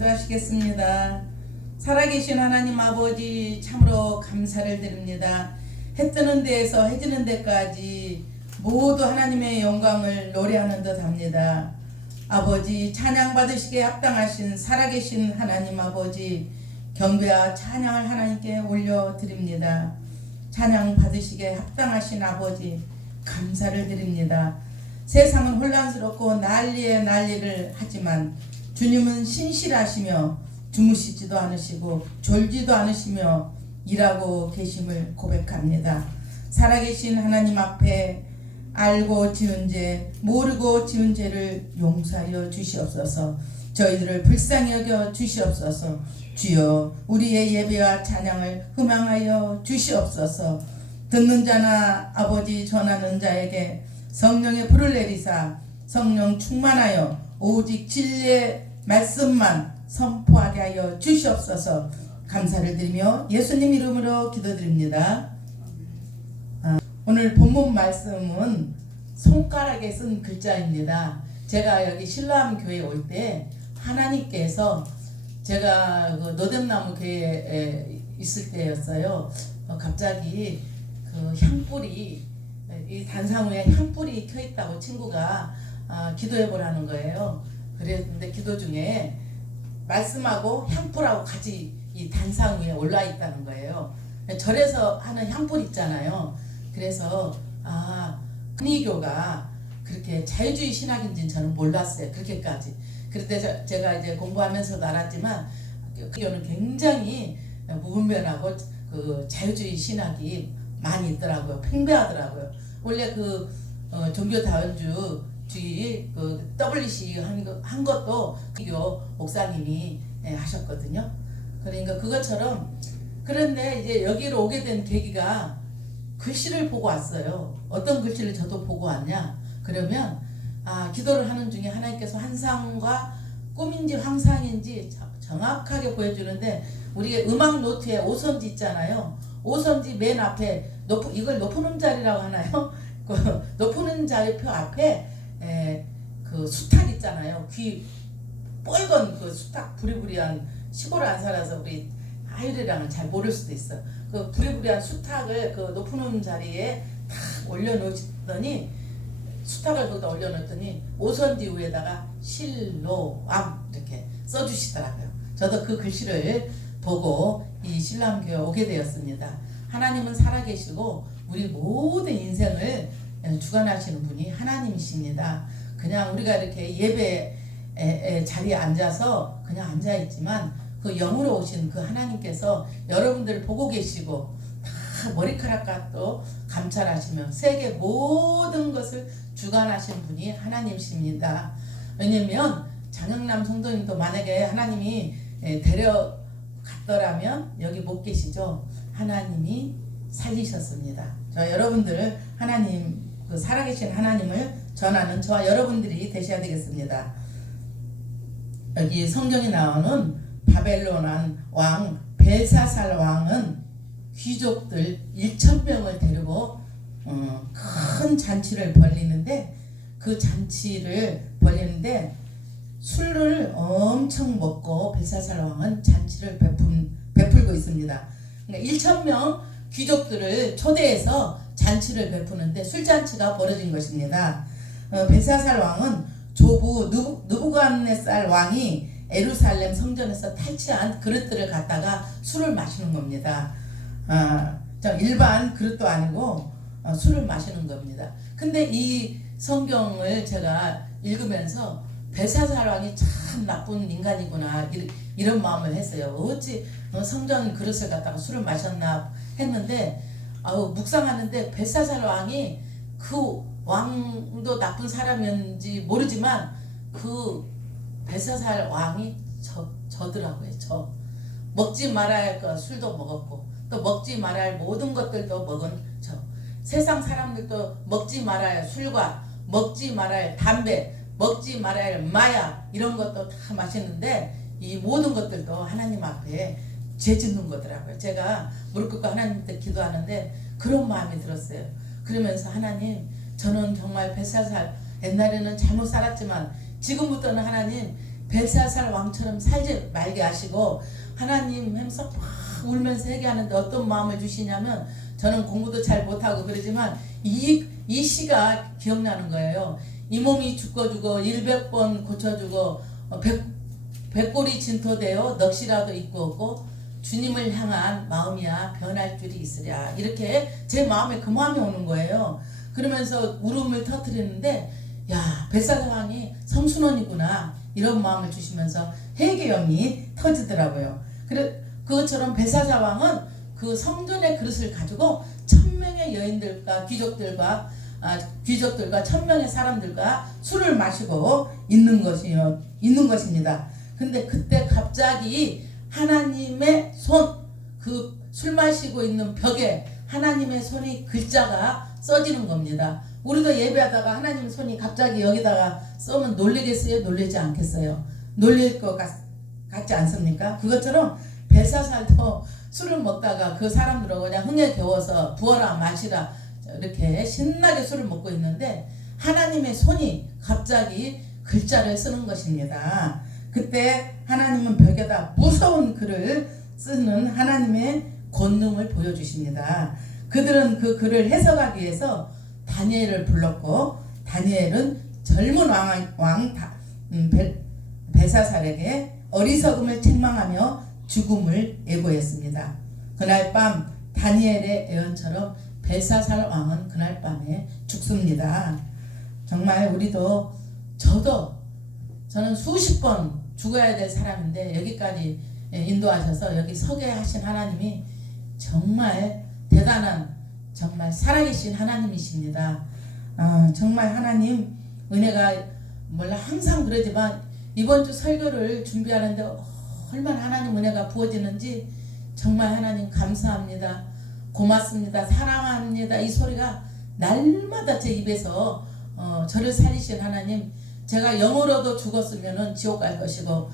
기도하시겠습니다. 살아계신 하나님 아버지 참으로 감사를 드립니다. 해 뜨는 데에서 해 지는 데까지 모두 하나님의 영광을 노래하는 듯 합니다. 아버지 찬양 받으시기에 합당하신 살아계신 하나님 아버지 경배와 찬양을 하나님께 올려드립니다. 찬양 받으시기에 합당하신 아버지 감사를 드립니다. 세상은 혼란스럽고 난리에 난리를 하지만 주님은 신실하시며 주무시지도 않으시고 졸지도 않으시며 일하고 계심을 고백합니다. 살아계신 하나님 앞에 알고 지은 죄 모르고 지은 죄를 용서하여 주시옵소서. 저희들을 불쌍히 여겨 주시옵소서. 주여 우리의 예배와 찬양을 흠양하여 주시옵소서. 듣는 자나 아버지 전하는 자에게 성령의 불을 내리사 성령 충만하여 오직 진리의 말씀만 선포하게 하여 주시옵소서. 감사를 드리며 예수님 이름으로 기도드립니다. 오늘 본문 말씀은 손가락에 쓴 글자입니다. 제가 여기 신라암 교회에 올 때 하나님께서 제가 그 노뎀나무 교회에 있을 때였어요. 갑자기 그 향불이 이 단상 위에 향불이 켜 있다고 친구가 기도해 보라는 거예요. 그랬는데 기도 중에 말씀하고 향불하고 같이 이 단상 위에 올라 있다는 거예요. 절에서 하는 향불 있잖아요. 그래서 큰이교가 그렇게 자유주의 신학인지는 저는 몰랐어요. 그렇게까지. 그때 제가 이제 공부하면서도 알았지만 그교는 굉장히 무분별하고 그 자유주의 신학이 많이 있더라고요. 팽배하더라고요. 원래 그 종교 다원주의 그 WC 한 것도 기교 목사님이 하셨거든요. 그러니까 그것처럼 그런데 이제 여기로 오게 된 계기가 글씨를 보고 왔어요. 어떤 글씨를 저도 보고 왔냐? 그러면 기도를 하는 중에 하나님께서 환상과 꿈인지 황상인지 정확하게 보여주는데 우리가 음악 노트에 오선지 있잖아요. 오선지 맨 앞에 이걸 높은 음자리라고 하나요? 그 높은 음자리표 앞에 그 수탉 있잖아요. 귀 빨간 그 수탉 부리부리한 시골 안 살아서 우리 아이들이랑은 잘 모를 수도 있어. 그 부리부리한 수탉을 그 높은 음자리에 탁 올려놓으시더니 수탉을 거기다 올려놓더니 오선지 위에다가 실로암 이렇게 써주시더라고요. 저도 그 글씨를 보고 이 신라암교회 오게 되었습니다. 하나님은 살아계시고 우리 모든 인생을 주관하시는 분이 하나님이십니다. 그냥 우리가 이렇게 예배 자리에 앉아서 그냥 앉아있지만 그 영으로 오신 그 하나님께서 여러분들을 보고 계시고 다 머리카락과 감찰하시며 세계 모든 것을 주관하시는 분이 하나님이십니다. 왜냐면 장영남 성도님도 만약에 하나님이 데려갔더라면 여기 못 계시죠. 하나님이 살리셨습니다. 저 여러분들 하나님 그 살아계신 하나님을 전하는 저와 여러분들이 되셔야 되겠습니다. 여기 성경에 나오는 바벨론 왕 벨사살 왕은 귀족들 1,000명을 데리고 큰 잔치를 벌리는데 그 잔치를 벌리는데 술을 엄청 먹고 벨사살 왕은 잔치를 베풀고 있습니다. 그러니까 1,000명 귀족들을 초대해서 잔치를 베푸는데 술잔치가 벌어진 것입니다. 벨사살 왕은 조부 느부갓네살 왕이 예루살렘 성전에서 탈취한 그릇들을 갖다가 술을 마시는 겁니다. 일반 그릇도 아니고 술을 마시는 겁니다. 근데 이 성경을 제가 읽으면서 벨사살 왕이 참 나쁜 인간이구나 이런 마음을 했어요. 어찌 성전 그릇을 갖다가 술을 마셨나 했는데 묵상하는데 벨사살 왕이 그 왕도 나쁜 사람이었는지 모르지만 그 벨사살 왕이 저더라고요. 먹지 말아야 할 것 술도 먹었고 또 먹지 말아야 할 모든 것들도 먹은 세상 사람들도 먹지 말아야 할 술과 먹지 말아야 할 담배 먹지 말아야 할 마약 이런 것도 다 마시는데 이 모든 것들도 하나님 앞에 죄 짓는 거더라고요. 제가 무릎 꿇고 하나님한테 기도하는데 그런 마음이 들었어요. 그러면서 하나님 저는 정말 뱃살살 옛날에는 잘못 살았지만 지금부터는 하나님 벨사살 왕처럼 살지 말게 하시고 하나님 하면서 막 울면서 회개하는데 어떤 마음을 주시냐면 저는 공부도 잘 못하고 그러지만 이 시가 기억나는 거예요. 이 몸이 죽고 100번 고쳐주고 백골이 진토되어 넋이라도 있고 없고 주님을 향한 마음이야 변할 줄이 있으랴. 이렇게 제 마음에 그 마음이 오는 거예요. 그러면서 울음을 터뜨리는데 야 벨사살 왕이 성순원이구나 이런 마음을 주시면서 회개영이 터지더라고요. 그것처럼 벨사살 왕은 그 성전의 그릇을 가지고 1000명의 여인들과 귀족들과 1000명의 사람들과 술을 마시고 있는 것입니다. 근데 그때 갑자기 하나님의 손, 그 술 마시고 있는 벽에 하나님의 손이 글자가 써지는 겁니다. 우리도 예배하다가 하나님의 손이 갑자기 여기다가 써면 놀리겠어요? 놀리지 않겠어요? 놀릴 것 같지 않습니까? 그것처럼 벨사살도 술을 먹다가 그 사람들하고 그냥 흥에 겨워서 부어라 마시라 이렇게 신나게 술을 먹고 있는데 하나님의 손이 갑자기 글자를 쓰는 것입니다. 그때 하나님은 벽에다 무서운 글을 쓰는 하나님의 권능을 보여주십니다. 그들은 그 글을 해석하기 위해서 다니엘을 불렀고 다니엘은 젊은 왕 벨사살에게 어리석음을 책망하며 죽음을 예고했습니다. 그날 밤 다니엘의 예언처럼 벨사살 왕은 그날 밤에 죽습니다. 정말 저는 수십 번 죽어야 될 사람인데 여기까지 인도하셔서 여기 서게 하신 하나님이 정말 대단한 정말 살아계신 하나님이십니다. 정말 하나님 은혜가 항상 그러지만 이번 주 설교를 준비하는데 얼마나 하나님 은혜가 부어지는지 정말 하나님 감사합니다. 고맙습니다. 사랑합니다. 이 소리가 날마다 제 입에서 저를 살리신 하나님, 제가 영으로도 죽었으면 지옥 갈 것이고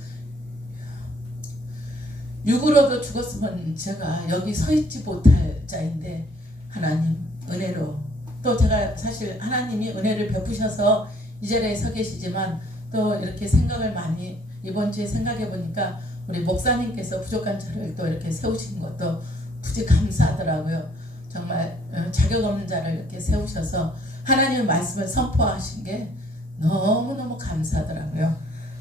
육으로도 죽었으면 제가 여기 서 있지 못할 자인데 하나님 은혜로 또 제가 사실 하나님이 은혜를 베푸셔서 이 자리에 서 계시지만 또 이렇게 생각을 많이 이번 주에 생각해 보니까 우리 목사님께서 부족한 자를 또 이렇게 세우신 것도 굳이 감사하더라고요. 정말 자격 없는 자를 이렇게 세우셔서 하나님의 말씀을 선포하신 게 너무너무 감사하더라고요.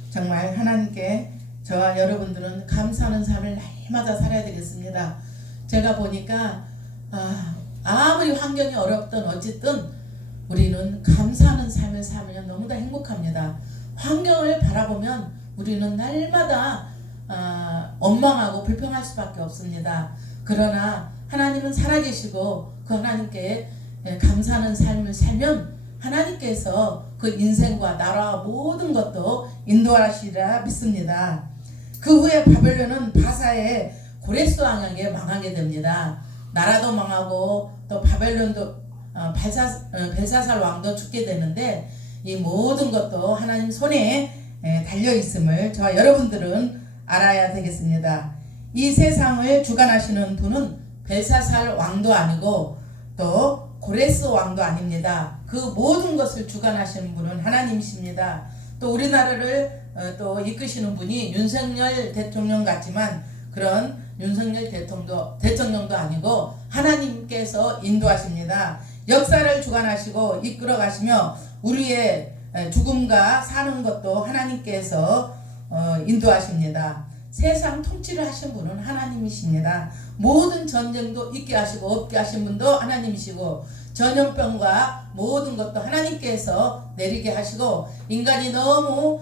정말 하나님께 저와 여러분들은 감사하는 삶을 날마다 살아야 되겠습니다. 제가 보니까 아무리 환경이 어렵든 어쨌든 우리는 감사하는 삶을 살면 너무나 행복합니다. 환경을 바라보면 우리는 날마다 원망하고 불평할 수밖에 없습니다. 그러나 하나님은 살아계시고 그 하나님께 감사하는 삶을 살면 하나님께서 그 인생과 나라와 모든 것도 인도하시리라 믿습니다. 그 후에 바벨론은 바사의 고레스 왕에게 망하게 됩니다. 나라도 망하고 또 바벨론도 벨사살 왕도 죽게 되는데 이 모든 것도 하나님 손에 달려있음을 저와 여러분들은 알아야 되겠습니다. 이 세상을 주관하시는 분은 벨사살 왕도 아니고 또 고레스 왕도 아닙니다. 그 모든 것을 주관하시는 분은 하나님이십니다. 또 우리나라를 또 이끄시는 분이 윤석열 대통령 같지만 그런 윤석열 대통령도 아니고 하나님께서 인도하십니다. 역사를 주관하시고 이끌어 가시며 우리의 죽음과 사는 것도 하나님께서 인도하십니다. 세상 통치를 하신 분은 하나님이십니다. 모든 전쟁도 있게 하시고 없게 하신 분도 하나님이시고 전염병과 모든 것도 하나님께서 내리게 하시고 인간이 너무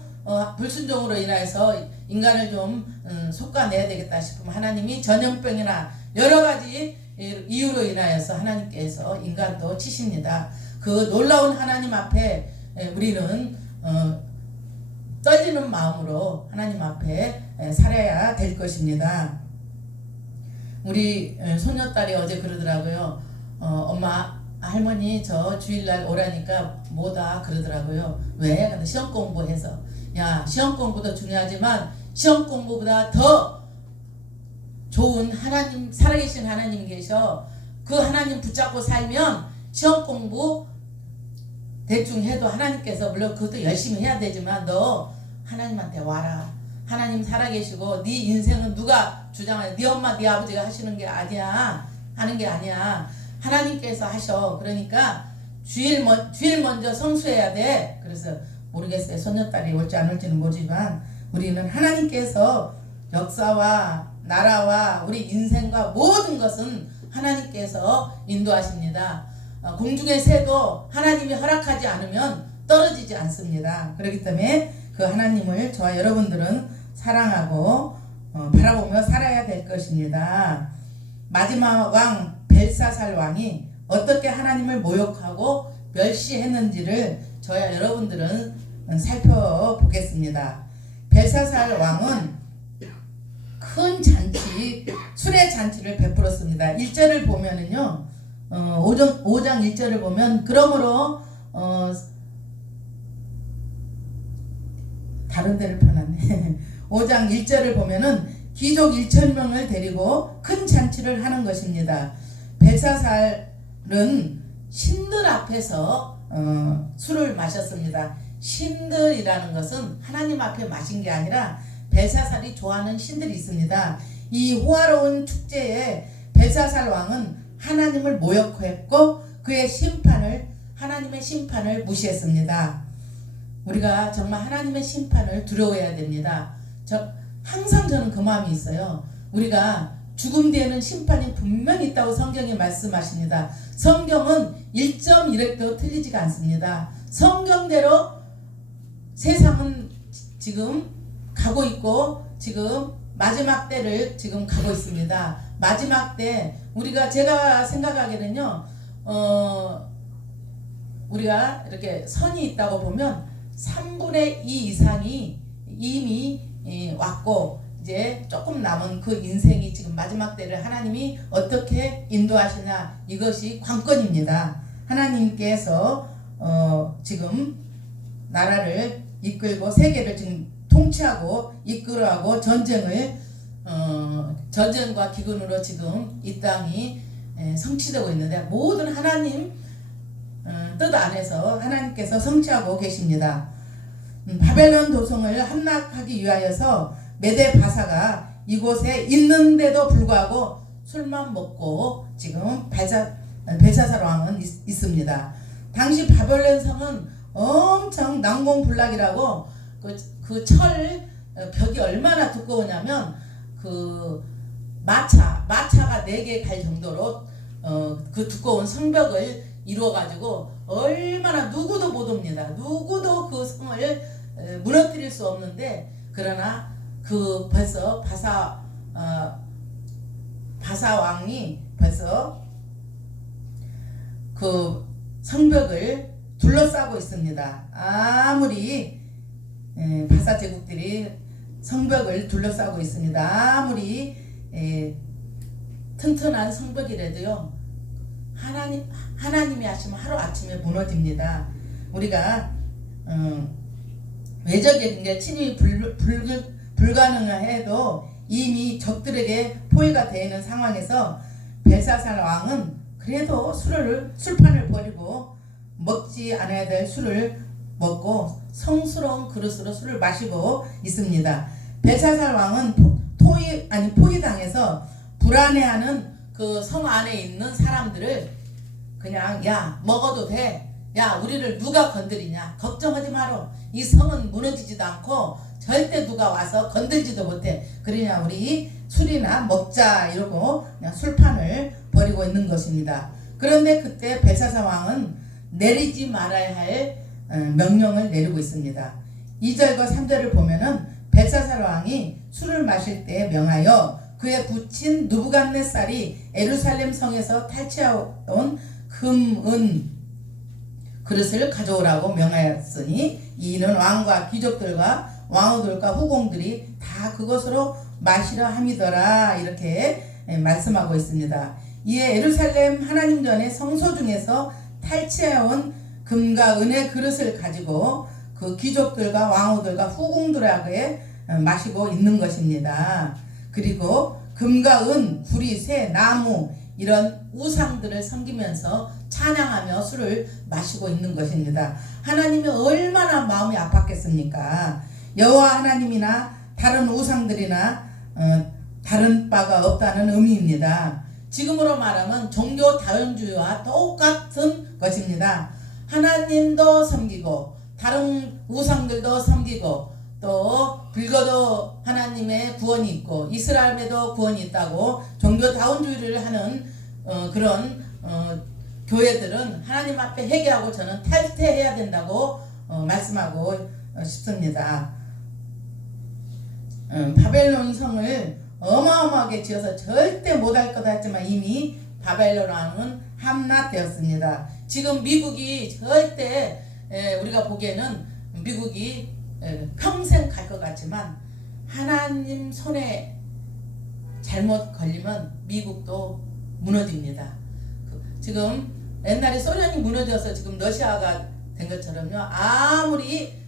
불순종으로 인해서 인간을 좀 솎아내야 되겠다 싶으면 하나님이 전염병이나 여러 가지 이유로 인하여서 하나님께서 인간도 치십니다. 그 놀라운 하나님 앞에 우리는 떨리는 마음으로 하나님 앞에 살아야 될 것입니다. 우리 손녀딸이 어제 그러더라고요. 엄마 할머니 저 주일날 오라니까 뭐다 그러더라고요. 왜? 근데 시험 공부해서. 야, 시험 공부도 중요하지만 시험 공부보다 더 좋은 하나님, 살아계신 하나님 계셔. 그 하나님 붙잡고 살면 시험 공부 대충 해도 하나님께서 물론 그것도 열심히 해야 되지만 너 하나님한테 와라. 하나님 살아계시고 네 인생은 누가 주장하냐. 네 엄마 네 아버지가 하시는 게 아니야. 하는 게 아니야. 하나님께서 하셔. 그러니까 주일 먼저 성수해야 돼. 그래서 모르겠어요. 손녀딸이 올지 안 올지는 모르지만 우리는 하나님께서 역사와 나라와 우리 인생과 모든 것은 하나님께서 인도하십니다. 공중의 새도 하나님이 허락하지 않으면 떨어지지 않습니다. 그렇기 때문에 그 하나님을 저와 여러분들은 사랑하고 바라보며 살아야 될 것입니다. 마지막 왕 벨사살 왕이 어떻게 하나님을 모욕하고 멸시했는지를 저와 여러분들은 살펴보겠습니다. 벨사살 왕은 큰 잔치, 술의 잔치를 베풀었습니다. 1절을 보면은요, 5장 1절을 보면, 그러므로, 다른 데를 펴놨네. 5장 1절을 보면은, 귀족 1,000명을 데리고 큰 잔치를 하는 것입니다. 벨사살은 신들 앞에서 술을 마셨습니다. 신들이라는 것은 하나님 앞에 마신 게 아니라 벨사살이 좋아하는 신들이 있습니다. 이 호화로운 축제에 벨사살 왕은 하나님을 모욕했고 그의 하나님의 심판을 무시했습니다. 우리가 정말 하나님의 심판을 두려워해야 됩니다. 항상 저는 그 마음이 있어요. 우리가 죽음 뒤에는 심판이 분명히 있다고 성경이 말씀하십니다. 성경은 1.1획도 틀리지가 않습니다. 성경대로 세상은 지금 가고 있고 지금 마지막 때를 지금 가고 있습니다. 마지막 때 제가 생각하기에는요, 우리가 이렇게 선이 있다고 보면 3분의 2 이상이 이미 왔고 이제 조금 남은 그 인생이 지금 마지막 때를 하나님이 어떻게 인도하시냐, 이것이 관건입니다. 하나님께서 지금 나라를 이끌고 세계를 지금 통치하고 이끌어가고 전쟁과 기근으로 지금 이 땅이 성취되고 있는데 모든 하나님 뜻 안에서 하나님께서 성취하고 계십니다. 바벨론 도성을 함락하기 위하여서 메대 바사가 이곳에 있는데도 불구하고 술만 먹고 지금 벨사살 왕은 있습니다. 당시 바벨론 성은 엄청 난공불락이라고 그 철 벽이 얼마나 두꺼우냐면 그 마차가 4개 갈 정도로 그 두꺼운 성벽을 이루어 가지고 얼마나 누구도 못 옵니다. 누구도 그 성을 무너뜨릴 수 없는데, 그러나 그 벌써 바사 왕이 벌써 그 성벽을 둘러싸고 있습니다. 아무리 바사 제국들이 성벽을 둘러싸고 있습니다. 아무리 튼튼한 성벽이라도요, 하나님이 하시면 하루아침에 무너집니다. 우리가 외적인 게 침입이 불가능해도 이미 적들에게 포위가 되어 있는 상황에서 벨사살 왕은 그래도 술판을 버리고 먹지 않아야 될 술을 먹고 성스러운 그릇으로 술을 마시고 있습니다. 벨사살 왕은 포위당해서 불안해하는 그 성 안에 있는 사람들을 그냥 야 먹어도 돼, 야 우리를 누가 건드리냐, 걱정하지 마라, 이 성은 무너지지도 않고 절대 누가 와서 건들지도 못해, 그러냐 우리 술이나 먹자 이러고 그냥 술판을 버리고 있는 것입니다. 그런데 그때 벨사살 왕은 내리지 말아야 할 명령을 내리고 있습니다. 2절과 3절을 보면은 벨사살 왕이 술을 마실 때 명하여 그의 부친 느부갓네살이 예루살렘 성에서 탈취해온 금, 은 그릇을 가져오라고 명하였으니 이는 왕과 귀족들과 왕후들과 후궁들이 다 그것으로 마시려 함이더라, 이렇게 말씀하고 있습니다. 이에 예루살렘 하나님 전의 성소 중에서 탈취해온 금과 은의 그릇을 가지고 그 귀족들과 왕후들과 후궁들에게 마시고 있는 것입니다. 그리고 금과 은, 구리, 새, 나무 이런 우상들을 섬기면서 찬양하며 술을 마시고 있는 것입니다. 하나님이 얼마나 마음이 아팠겠습니까? 여호와 하나님이나 다른 우상들이나 다른 바가 없다는 의미입니다. 지금으로 말하면 종교 다원주의와 똑같은 것입니다. 하나님도 섬기고 다른 우상들도 섬기고 또 불교도 하나님의 구원이 있고 이슬람에도 구원이 있다고 종교 다원주의를 하는 그런 교회들은 하나님 앞에 회개하고 저는 탈퇴해야 된다고 말씀하고 싶습니다. 바벨론 성을 어마어마하게 지어서 절대 못할 거다 했지만 이미 바벨론 왕은 함락되었습니다. 지금 미국이 절대 우리가 보기에는 미국이 평생 갈 것 같지만 하나님 손에 잘못 걸리면 미국도 무너집니다. 지금 옛날에 소련이 무너져서 지금 러시아가 된 것처럼요. 아무리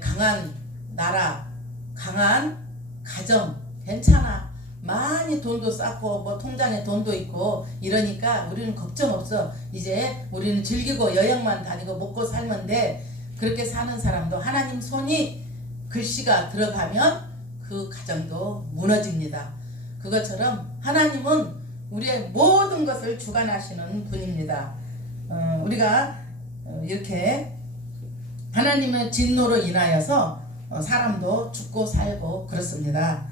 강한 나라, 강한 가정 괜찮아. 많이 돈도 쌓고 뭐 통장에 돈도 있고 이러니까 우리는 걱정 없어. 이제 우리는 즐기고 여행만 다니고 먹고 살면 돼. 그렇게 사는 사람도 하나님 손이 글씨가 들어가면 그 가정도 무너집니다. 그것처럼 하나님은 우리의 모든 것을 주관하시는 분입니다. 우리가 이렇게 하나님의 진노로 인하여서 사람도 죽고 살고 그렇습니다.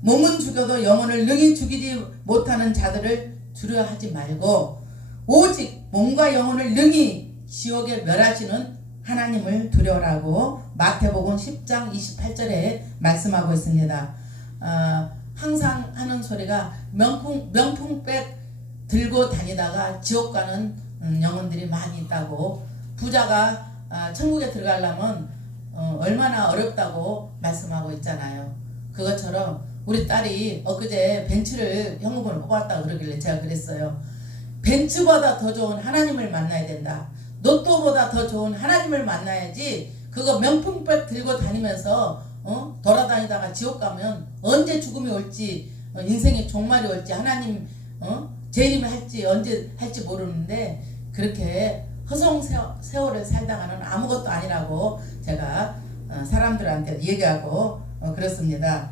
몸은 죽여도 영혼을 능히 죽이지 못하는 자들을 두려워하지 말고 오직 몸과 영혼을 능히 지옥에 멸하시는 하나님을 두려워라고 마태복음 10장 28절에 말씀하고 있습니다. 항상 하는 소리가 명품백 들고 다니다가 지옥 가는 영혼들이 많이 있다고, 부자가 천국에 들어가려면 얼마나 어렵다고 말씀하고 있잖아요. 그것처럼 우리 딸이 엊그제 벤츠를 현금으로 뽑았다고 그러길래 제가 그랬어요. 벤츠보다 더 좋은 하나님을 만나야 된다. 로또보다 더 좋은 하나님을 만나야지. 그거 명품백 들고 다니면서 돌아다니다가 지옥 가면 언제 죽음이 올지, 인생의 종말이 올지, 하나님 재림을 할지 언제 할지 모르는데 그렇게 허송 세월을 살다가는 아무것도 아니라고 제가 사람들한테 얘기하고 그렇습니다.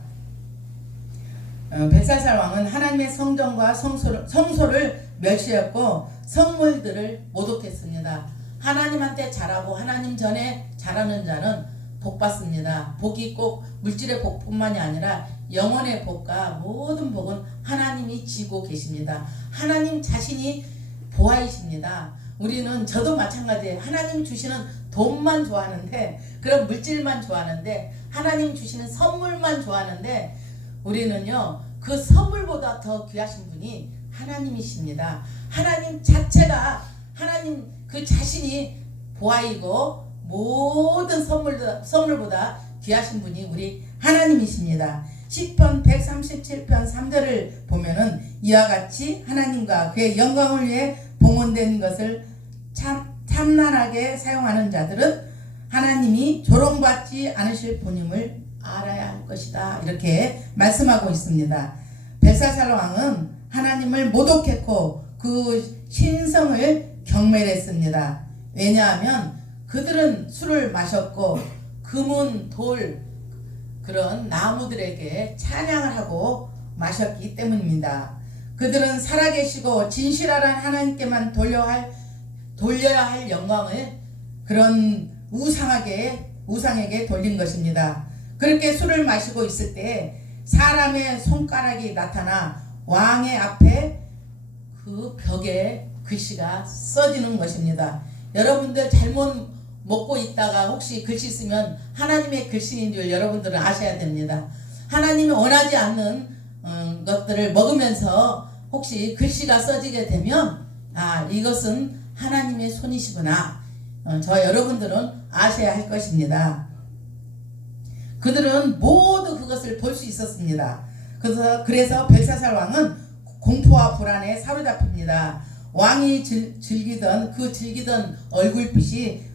벨사살 왕은 하나님의 성전과 성소를 멸시했고 성물들을 모독했습니다. 하나님한테 잘하고 하나님 전에 잘하는 자는 복 받습니다. 복이 꼭 물질의 복뿐만이 아니라 영혼의 복과 모든 복은 하나님이 지고 계십니다. 하나님 자신이 보아이십니다. 우리는 저도 마찬가지예요. 하나님 주시는 돈만 좋아하는데, 그런 물질만 좋아하는데, 하나님 주시는 선물만 좋아하는데, 우리는요 그 선물보다 더 귀하신 분이 하나님이십니다. 하나님 자체가, 하나님 그 자신이 보아이고 모든 선물보다 귀하신 분이 우리 하나님이십니다. 시편 137편 3절을 보면은 이와 같이 하나님과 그의 영광을 위해 봉헌된 것을 참난하게 사용하는 자들은 하나님이 조롱받지 않으실 분임을 알아야 할 것이다, 이렇게 말씀하고 있습니다. 벨사살 왕은 하나님을 모독했고 그 신성을 경멸했습니다. 왜냐하면 그들은 술을 마셨고 금은 돌 그런 나무들에게 찬양을 하고 마셨기 때문입니다. 그들은 살아계시고 진실하란 하나님께만 돌려야 할 영광을 그런 우상에게 돌린 것입니다. 그렇게 술을 마시고 있을 때 사람의 손가락이 나타나 왕의 앞에 그 벽에 글씨가 써지는 것입니다. 여러분들 잘못 먹고 있다가 혹시 글씨 쓰면 하나님의 글씨인 줄 여러분들은 아셔야 됩니다. 하나님이 원하지 않는 것들을 먹으면서 혹시 글씨가 써지게 되면 이것은 하나님의 손이시구나, 저 여러분들은 아셔야 할 것입니다. 그들은 모두 그것을 볼 수 있었습니다. 그래서 벨사살 왕은 공포와 불안에 사로잡힙니다. 왕이 즐기던 얼굴빛이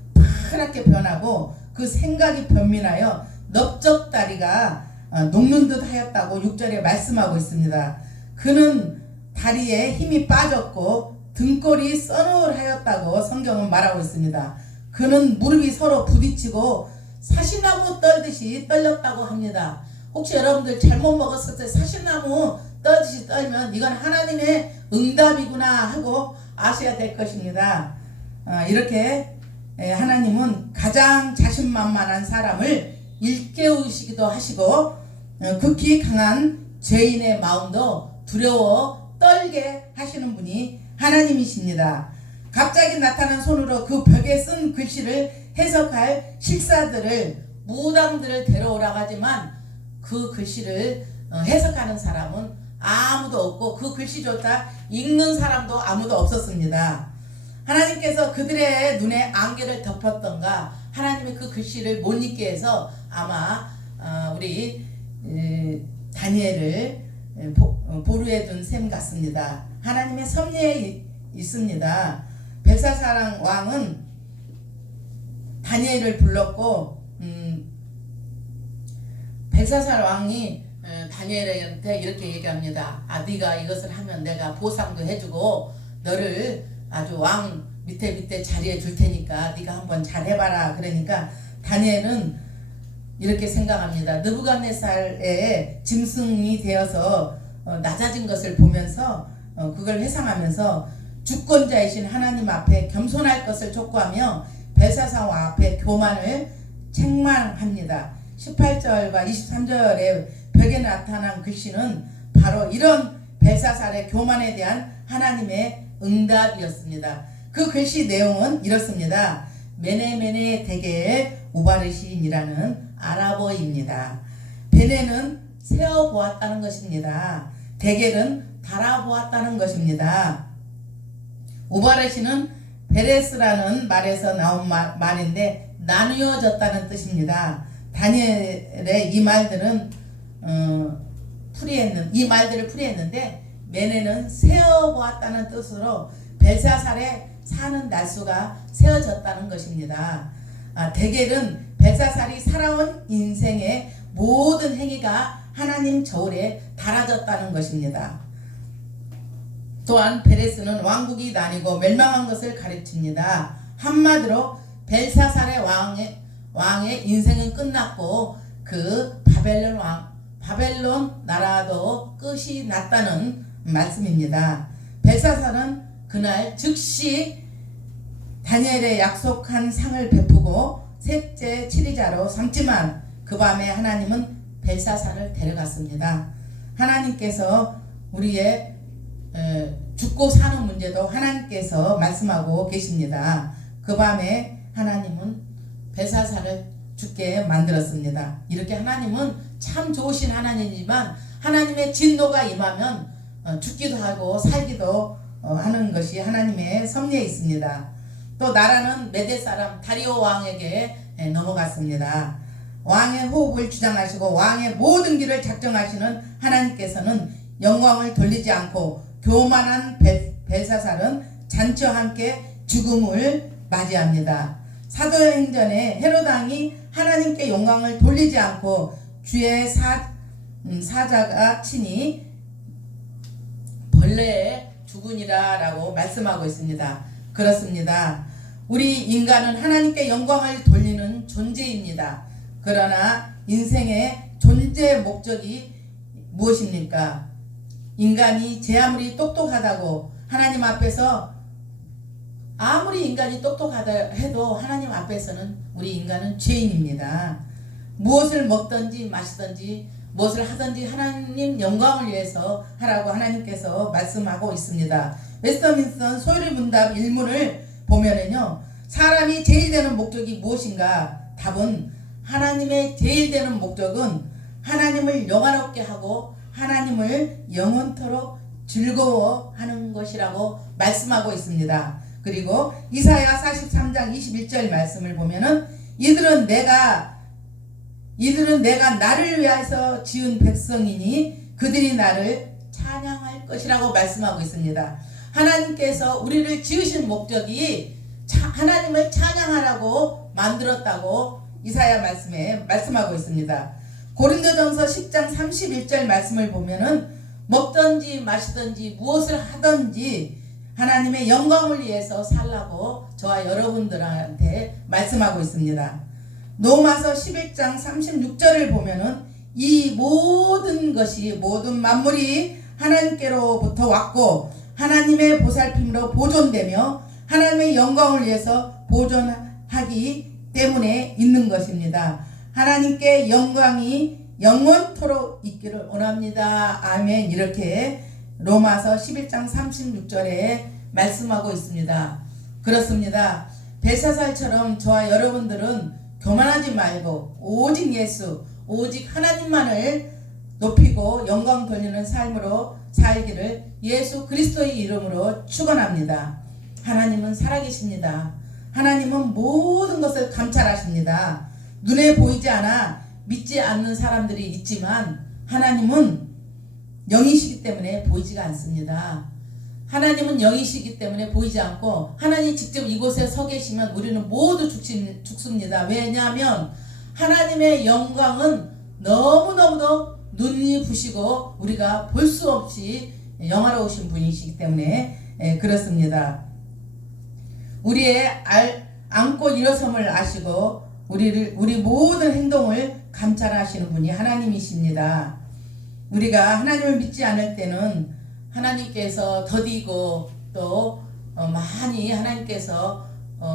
파랗게 변하고 그 생각이 변민하여 넓적다리가 녹는 듯 하였다고 6절에 말씀하고 있습니다. 그는 다리에 힘이 빠졌고 등골이 서늘하였다고 성경은 말하고 있습니다. 그는 무릎이 서로 부딪히고 사시나무 떨듯이 떨렸다고 합니다. 혹시 여러분들 잘못 먹었을 때 사시나무 떨듯이 떨면 이건 하나님의 응답이구나 하고 아셔야 될 것입니다. 이렇게 하나님은 가장 자신만만한 사람을 일깨우시기도 하시고 극히 강한 죄인의 마음도 두려워 떨게 하시는 분이 하나님이십니다. 갑자기 나타난 손으로 그 벽에 쓴 글씨를 해석할 실사들을 무당들을 데려오라고 하지만 그 글씨를 해석하는 사람은 아무도 없고 그 글씨조차 읽는 사람도 아무도 없었습니다. 하나님께서 그들의 눈에 안개를 덮었던가 하나님이 그 글씨를 못 읽게 해서 아마 우리 다니엘을 보루해 둔 셈 같습니다. 하나님의 섭리에 있습니다. 벨사살 왕은 다니엘을 불렀고 벨사살 왕이 다니엘한테 이렇게 얘기합니다. 네가 이것을 하면 내가 보상도 해주고 너를 아주 왕 밑에 자리에 줄 테니까 네가 한번 잘 해봐라. 그러니까 다니엘은 이렇게 생각합니다. 느부갓네살의 짐승이 되어서 낮아진 것을 보면서 그걸 회상하면서 주권자이신 하나님 앞에 겸손할 것을 촉구하며 벨사살 왕 앞에 교만을 책망합니다. 18절과 23절에 벽에 나타난 글씨는 바로 이런 벨사살의 교만에 대한 하나님의 응답이었습니다. 그 글씨 내용은 이렇습니다. 메네메네 데겔 우바르신이라는 아랍어입니다. 베네는 세어보았다는 것입니다. 데겔은 달아보았다는 것입니다. 우바르신은 베레스라는 말에서 나온 말인데 나누어졌다는 뜻입니다. 다니엘의 이 말들을 풀이했는데 메네는 세어보았다는 뜻으로 벨사살의 사는 날수가 세어졌다는 것입니다. 데겔은 벨사살이 살아온 인생의 모든 행위가 하나님 저울에 달아졌다는 것입니다. 또한 베레스는 왕국이 나뉘고 멸망한 것을 가르칩니다. 한마디로 벨사살의 왕의 인생은 끝났고 그 바벨론 나라도 끝이 났다는 말씀입니다. 벨사살은 그날 즉시 다니엘의 약속한 상을 베푸고 셋째 치리자로 삼지만 그 밤에 하나님은 벨사살을 데려갔습니다. 하나님께서 우리의 죽고 사는 문제도 하나님께서 말씀하고 계십니다. 그 밤에 하나님은 벨사살을 죽게 만들었습니다. 이렇게 하나님은 참 좋으신 하나님이지만 하나님의 진노가 임하면 죽기도 하고 살기도 하는 것이 하나님의 섭리에 있습니다. 또 나라는 메대 사람 다리오 왕에게 넘어갔습니다. 왕의 호흡을 주장하시고 왕의 모든 길을 작정하시는 하나님께서는 영광을 돌리지 않고 교만한 벨사살은 잔치와 함께 죽음을 맞이합니다. 사도행전에 헤롯 왕이 하나님께 영광을 돌리지 않고 주의 사자가 친히 벌레에 죽으니라 라고 말씀하고 있습니다. 그렇습니다. 우리 인간은 하나님께 영광을 돌리는 존재입니다. 그러나 인생의 존재 목적이 무엇입니까? 인간이 제 아무리 똑똑하다고 하나님 앞에서 아무리 인간이 똑똑하다 해도 하나님 앞에서는 우리 인간은 죄인입니다. 무엇을 먹든지 마시든지 무엇을 하든지 하나님 영광을 위해서 하라고 하나님께서 말씀하고 있습니다. 웨스터민스터 소유문답 1문을 보면은요, 사람이 제일 되는 목적이 무엇인가? 답은 하나님의 제일 되는 목적은 하나님을 영화롭게 하고 하나님을 영원토록 즐거워하는 것이라고 말씀하고 있습니다. 그리고 이사야 43장 21절 말씀을 보면은 이들은 내가 나를 위해서 지은 백성이니 그들이 나를 찬양할 것이라고 말씀하고 있습니다. 하나님께서 우리를 지으신 목적이 하나님을 찬양하라고 만들었다고 이사야 말씀에 말씀하고 있습니다. 고린도전서 10장 31절 말씀을 보면은 먹든지 마시든지 무엇을 하든지 하나님의 영광을 위해서 살라고 저와 여러분들한테 말씀하고 있습니다. 로마서 11장 36절을 보면은 이 모든 것이 모든 만물이 하나님께로부터 왔고 하나님의 보살핌으로 보존되며 하나님의 영광을 위해서 보존하기 때문에 있는 것입니다. 하나님께 영광이 영원토록 있기를 원합니다. 아멘. 이렇게 로마서 11장 36절에 말씀하고 있습니다. 그렇습니다. 벨사살처럼 저와 여러분들은 교만하지 말고 오직 예수, 오직 하나님만을 높이고 영광 돌리는 삶으로 살기를 예수 그리스도의 이름으로 축원합니다. 하나님은 살아계십니다. 하나님은 모든 것을 감찰하십니다. 눈에 보이지 않아 믿지 않는 사람들이 있지만 하나님은 영이시기 때문에 보이지가 않습니다. 하나님은 영이시기 때문에 보이지 않고 하나님 직접 이곳에 서 계시면 우리는 모두 죽습니다. 왜냐하면 하나님의 영광은 너무너무도 눈이 부시고 우리가 볼 수 없이 영화로우신 분이시기 때문에 그렇습니다. 우리의 안고 일어섬을 아시고 우리 모든 행동을 감찰하시는 분이 하나님이십니다. 우리가 하나님을 믿지 않을 때는 하나님께서 더디고 또 많이 하나님께서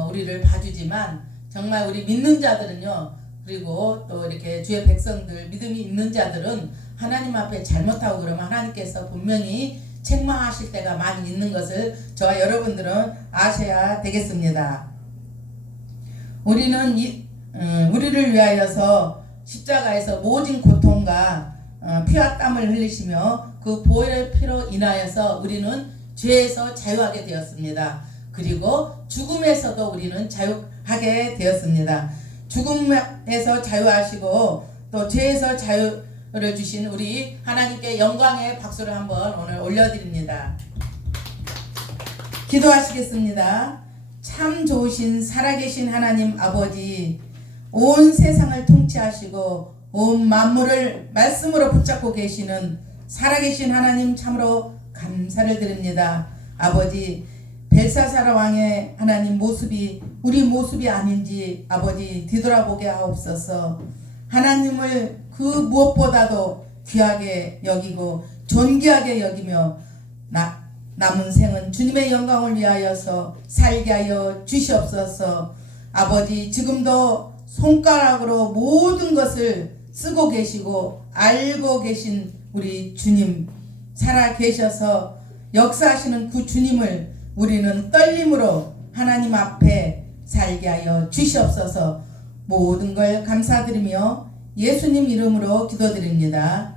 우리를 봐주지만 정말 우리 믿는 자들은요, 그리고 또 이렇게 주의 백성들 믿음이 있는 자들은 하나님 앞에 잘못하고 그러면 하나님께서 분명히 책망하실 때가 많이 있는 것을 저와 여러분들은 아셔야 되겠습니다. 우리는 우리를 위하여서 십자가에서 모진 고통과 피와 땀을 흘리시며 그 보혈의 피로 인하여서 우리는 죄에서 자유하게 되었습니다. 그리고 죽음에서도 우리는 자유하게 되었습니다. 죽음에서 자유하시고 또 죄에서 자유를 주신 우리 하나님께 영광의 박수를 한번 오늘 올려드립니다. 기도하시겠습니다. 참 좋으신 살아계신 하나님 아버지, 온 세상을 통치하시고 온 만물을 말씀으로 붙잡고 계시는 살아계신 하나님 참으로 감사를 드립니다. 아버지, 벨사살 왕의 하나님 모습이 우리 모습이 아닌지 아버지 뒤돌아보게 하옵소서. 하나님을 그 무엇보다도 귀하게 여기고 존귀하게 여기며 남은 생은 주님의 영광을 위하여서 살게 하여 주시옵소서. 아버지, 지금도 손가락으로 모든 것을 쓰고 계시고 알고 계신 우리 주님 살아 계셔서 역사하시는 그 주님을 우리는 떨림으로 하나님 앞에 살게 하여 주시옵소서. 모든 걸 감사드리며 예수님 이름으로 기도드립니다.